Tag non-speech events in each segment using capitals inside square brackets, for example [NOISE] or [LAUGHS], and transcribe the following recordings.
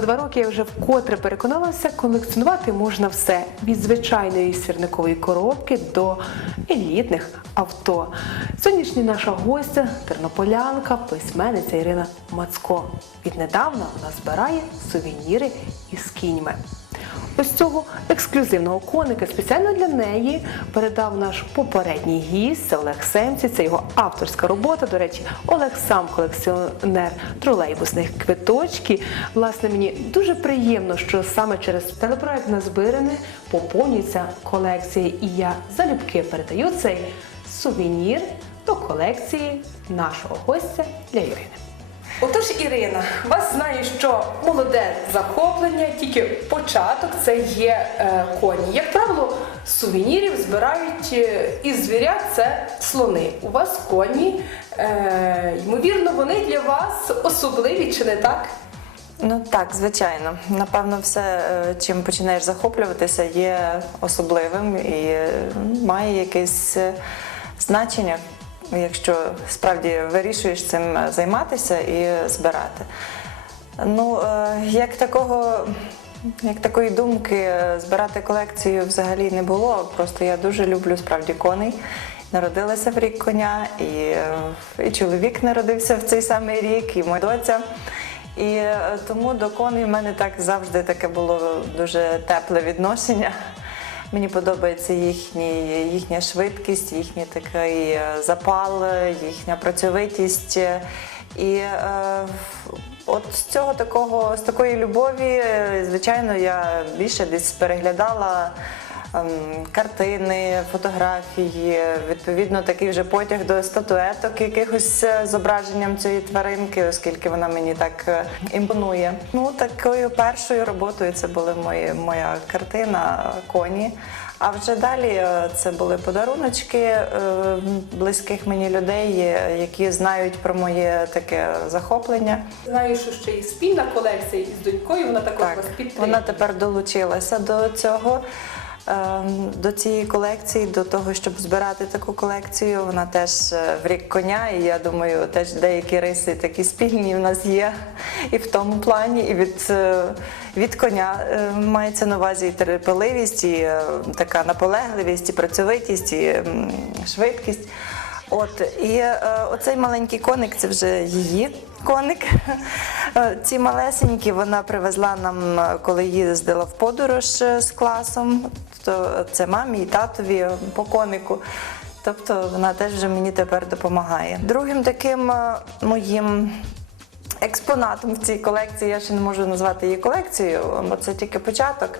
Два роки я вже вкотре переконалася, колекціонувати можна все від звичайної сірникової коробки до елітних авто. Сьогоднішня наша гостя тернополянка, письменниця Ірина Мацко. Віднедавна вона збирає сувеніри із кіньми. Ось цього ексклюзивного коника спеціально для неї передав наш попередній гість Олег Семці. Це його авторська робота. До речі, Олег сам колекціонер тролейбусних квиточків. Власне, мені дуже приємно, що саме через телепроект «Назбиране» поповнюється колекція, і я залюбки передаю цей сувенір до колекції нашого гостя для Ірини. Отож, Ірина, вас знаю, що молоде захоплення, тільки початок це є е, коні. Як правило, сувенірів збирають е, із звірят це слони. У вас коні, е, ймовірно, вони для вас особливі, чи не так? Ну так, звичайно. Напевно, все, е, чим починаєш захоплюватися, є особливим і е, має якесь значення, якщо справді вирішуєш цим е, займатися і збирати. Ну, е, як такого. Як такої думки е, збирати колекцію взагалі не було. Просто я дуже люблю справді коней. Народилася в рік коня, і, і чоловік народився в цей самий рік, і моя доця. І тому до коней в мене так завжди таке було дуже тепле відношення. Мені подобається їхні, їхня швидкість, їхній такий е, запал, їхня працьовитість. І е, от з цього такого, з такої любові, е, звичайно, я більше десь переглядала картини, фотографії, відповідно, такий вже потяг до статуеток, якихось е, зображенням цієї тваринки, оскільки вона мені так е, імпонує. Ну, такою першою роботою це була мої, моя картина коні. А вже далі е, це були подаруночки близьких мені людей, які знають про моє таке захоплення. Знаю, що ще є спільна колекція із донькою, вона також Так, вас підтримує. вона тепер долучилася до цього. Ем, До цієї колекції, до того, щоб збирати таку колекцію, вона теж е, в рік коня, і я думаю, теж деякі риси такі спільні в нас є і в тому плані, і від, е, від коня е, мається на увазі і терпеливість, і така наполегливість, і працьовитість, і швидкість. От і е, оцей маленький коник це вже її коник. Е, Ці малесенькі вона привезла нам, е, коли їздила в подорож е, з класом. То це мамі і татові по конику. Тобто вона теж вже мені тепер допомагає. Другим таким моїм експонатом в цій колекції, я ще не можу назвати її колекцією, бо це тільки початок,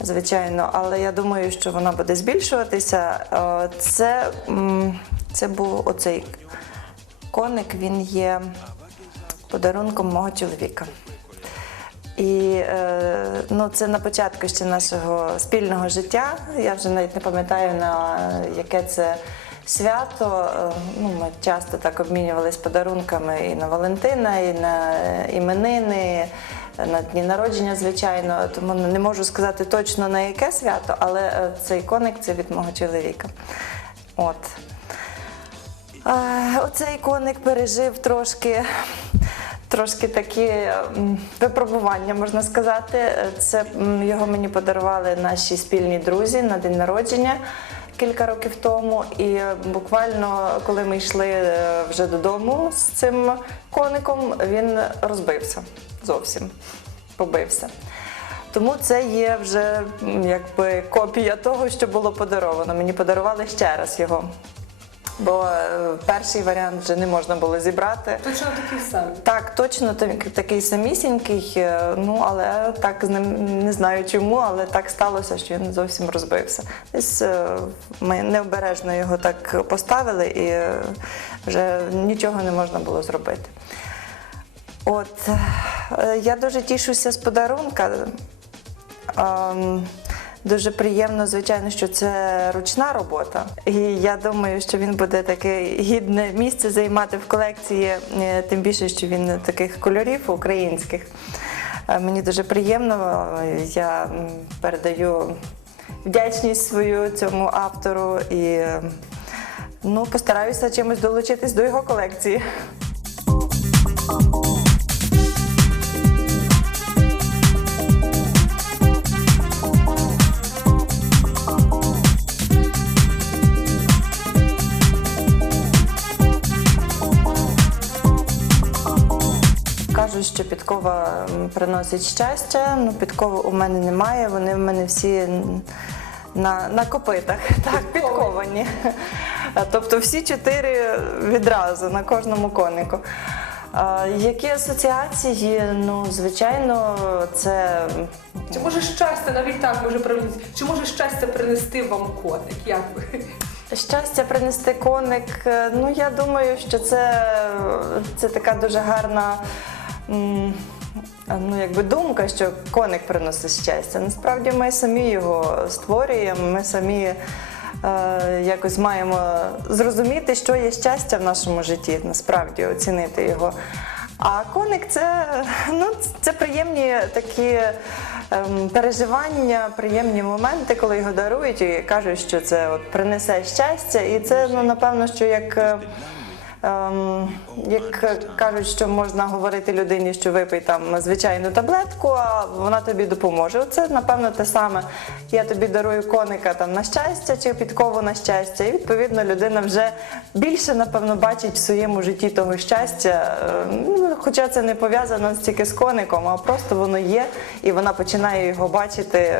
звичайно, але я думаю, що вона буде збільшуватися. Е, Це, це був оцей коник, він є подарунком мого чоловіка. І е, ну, це на початку ще нашого спільного життя. Я вже навіть не пам'ятаю на яке це свято. Е, Ну, ми часто так обмінювалися подарунками і на Валентина, і на іменини, на дні народження, звичайно. Тому не можу сказати точно на яке свято, але е, цей коник це від мого чоловіка. От. Оцей коник пережив трошки, трошки такі випробування, можна сказати. Це його мені подарували наші спільні друзі на день народження кілька років тому. І буквально, коли ми йшли е, вже додому з цим коником, він розбився зовсім, побився. Тому це є вже якби копія того, що було подаровано. Мені подарували ще раз його. Бо е, перший варіант вже не можна було зібрати. Точно такий самий. Так, точно такий самісінький, е, ну але так не знаю чому, але так сталося, що він зовсім розбився. Десь е, ми необережно його так поставили і вже нічого не можна було зробити. От я дуже тішуся з подарунка. Дуже приємно, звичайно, що це ручна робота. І я думаю, що він буде таке гідне місце займати в колекції, е, тим більше, що він таких кольорів українських. Е, Мені дуже приємно. е, Я передаю вдячність свою цьому автору і ну, постараюся чимось долучитись до його колекції. Що підкова приносить щастя. Ну, підкови у мене немає, вони в мене всі на, на копитах, [LAUGHS] так, підковані. Тобто всі чотири відразу на кожному конику. Які асоціації? Ну, звичайно, це Чи може щастя навіть так може принести? Чи може щастя принести вам коник? Як ви? Щастя принести коник. е, Ну я думаю, що це, це така дуже гарна ну, якби думка, що коник приносить щастя. Насправді ми самі його створюємо, ми самі. е, Якось маємо зрозуміти, що є щастя в нашому житті, насправді оцінити його. А коник це, ну, це приємні такі ем, переживання, приємні моменти, коли його дарують і кажуть, що це от принесе щастя. І це ну, напевно, що як. Ем, як кажуть, що можна говорити людині, що випий там звичайну таблетку, а вона тобі допоможе. Оце, напевно, те саме. Я тобі дарую коника там на щастя чи підкову на щастя. І відповідно людина вже більше, напевно, бачить в своєму житті того щастя. Е, Ну, хоча це не пов'язано стільки з коником, а просто воно є, і вона починає його бачити.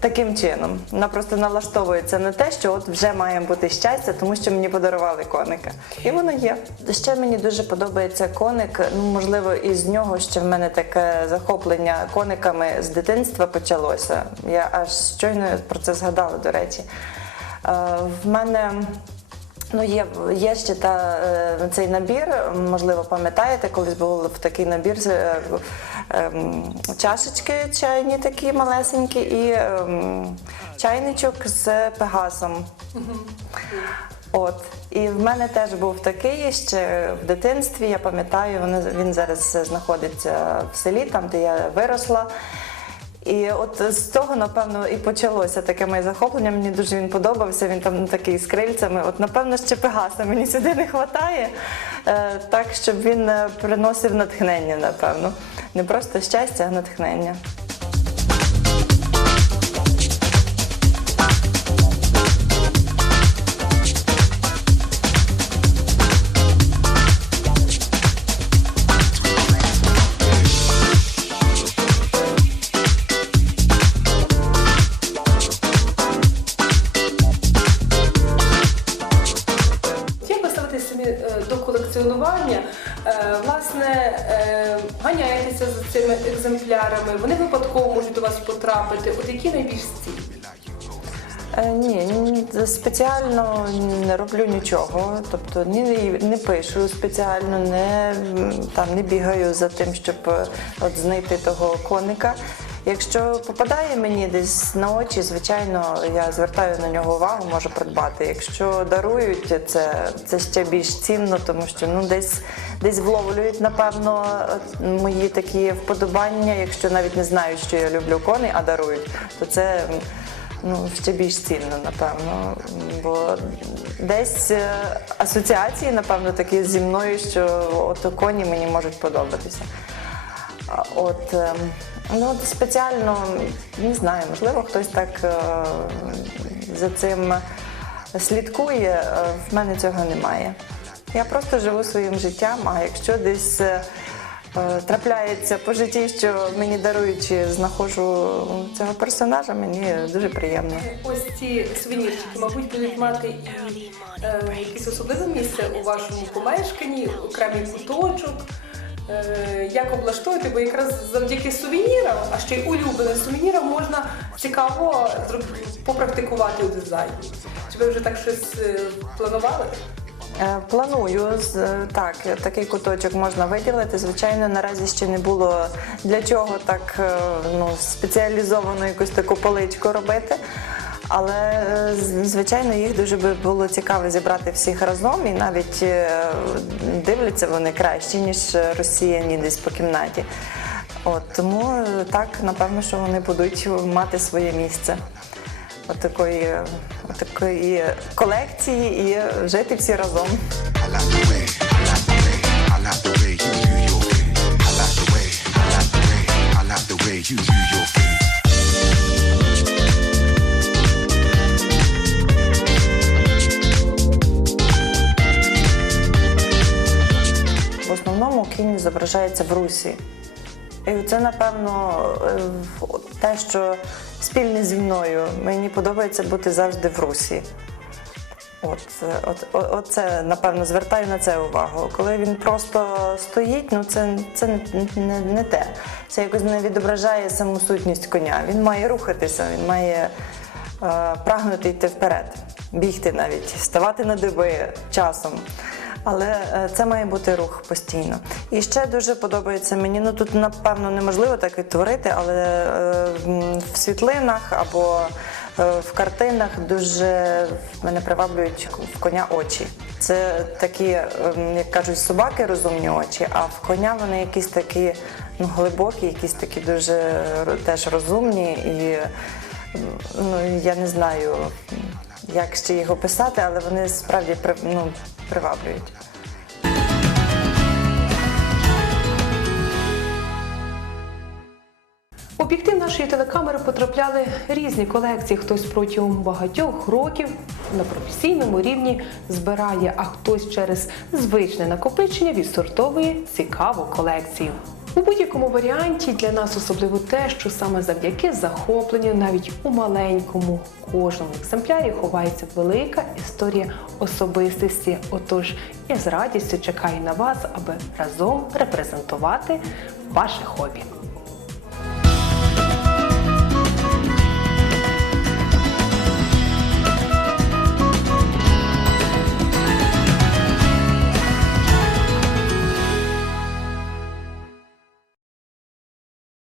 Таким чином, вона просто налаштовується на те, що от вже має бути щастя, тому що мені подарували коника. І воно є. Ще мені дуже подобається коник. Ну, можливо, із нього ще в мене таке захоплення кониками з дитинства почалося. Я аж щойно про це згадала, до речі. Е, В мене Ну, є, є ще та, е, цей набір, можливо, пам'ятаєте, колись був такий набір е, чашечки чайні такі малесенькі і ем, чайничок з пегасом. От. І в мене теж був такий ще в дитинстві, я пам'ятаю, він зараз знаходиться в селі, там, де я виросла. І от з того, напевно, і почалося таке моє захоплення. Мені дуже він подобався. Він там такий з крильцями. От, напевно, ще Пегаса мені сюди не вистачає, так, щоб він е, приносив натхнення, напевно. Не просто щастя, а натхнення. До колекціонування? Е, Власне, е, ганяєтеся за цими екземплярами, вони випадково можуть до вас потрапити. От які найбільш цінні? Е, Ні, спеціально не роблю нічого. Тобто ні, не пишу спеціально, не, там, не бігаю за тим, щоб от, знайти того коника. Якщо попадає мені десь на очі, звичайно, я звертаю на нього увагу, можу придбати. Якщо дарують, це, це ще більш цінно, тому що ну, десь, десь вловлюють, напевно, мої такі вподобання. Якщо навіть не знають, що я люблю коней, а дарують, то це ну, ще більш цінно, напевно. Бо десь е, асоціації, напевно, такі зі мною, що от коні мені можуть подобатися. От, ем, ну, спеціально не знаю, можливо, хтось так е, за цим слідкує. Е, В мене цього немає. Я просто живу своїм життям, а якщо десь е, трапляється по житті, що мені дарують чи знаходжу цього персонажа, мені дуже приємно. Ось ці сувенірчики, мабуть, будуть мати і е, якесь особливе місце у вашому помешканні, окремий куточок. Е, як облаштуєте, бо якраз завдяки сувенірам, а ще й улюбленим сувенірам можна цікаво попрактикувати у дизайні. Чи ви вже так щось е, планували? Е, Планую так, такий куточок можна виділити. Звичайно, наразі ще не було для чого так ну, спеціалізовану якусь таку поличку робити. Але е, звичайно їх дуже би було цікаво зібрати всіх разом, і навіть е, дивляться вони краще, ніж росіяні десь по кімнаті. От тому е, так, напевно, що вони будуть мати своє місце отакої, отакої колекції і жити всі разом. Відображається в русі. І це, напевно, е, те, що спільне зі мною. Мені подобається бути завжди в русі. От, е, от, от це, напевно, звертаю на це увагу. Коли він просто стоїть, ну це, це не, не, не те. Це якось не відображає саму сутність коня. Він має рухатися, він має е, прагнути йти вперед, бігти навіть, ставати на диби часом. Але е, це має бути рух постійно. І ще дуже подобається мені. Ну тут напевно неможливо так відтворити, але е, в світлинах або е, в картинах дуже мене приваблюють в коня очі. Це такі, ем, як кажуть, собаки розумні очі, а в коня вони якісь такі ну, глибокі, якісь такі дуже теж розумні і ну, я не знаю, як ще їх описати, але вони справді ну, приваблюють. В об'єктив нашої телекамери потрапляли різні колекції. Хтось протягом багатьох років на професійному рівні збирає, а хтось через звичне накопичення відсортовує цікаву колекцію. У будь-якому варіанті для нас особливо те, що саме завдяки захопленню, навіть у маленькому кожному екземплярі ховається велика історія особистості. Отож, я з радістю чекаю на вас, аби разом репрезентувати ваше хобі.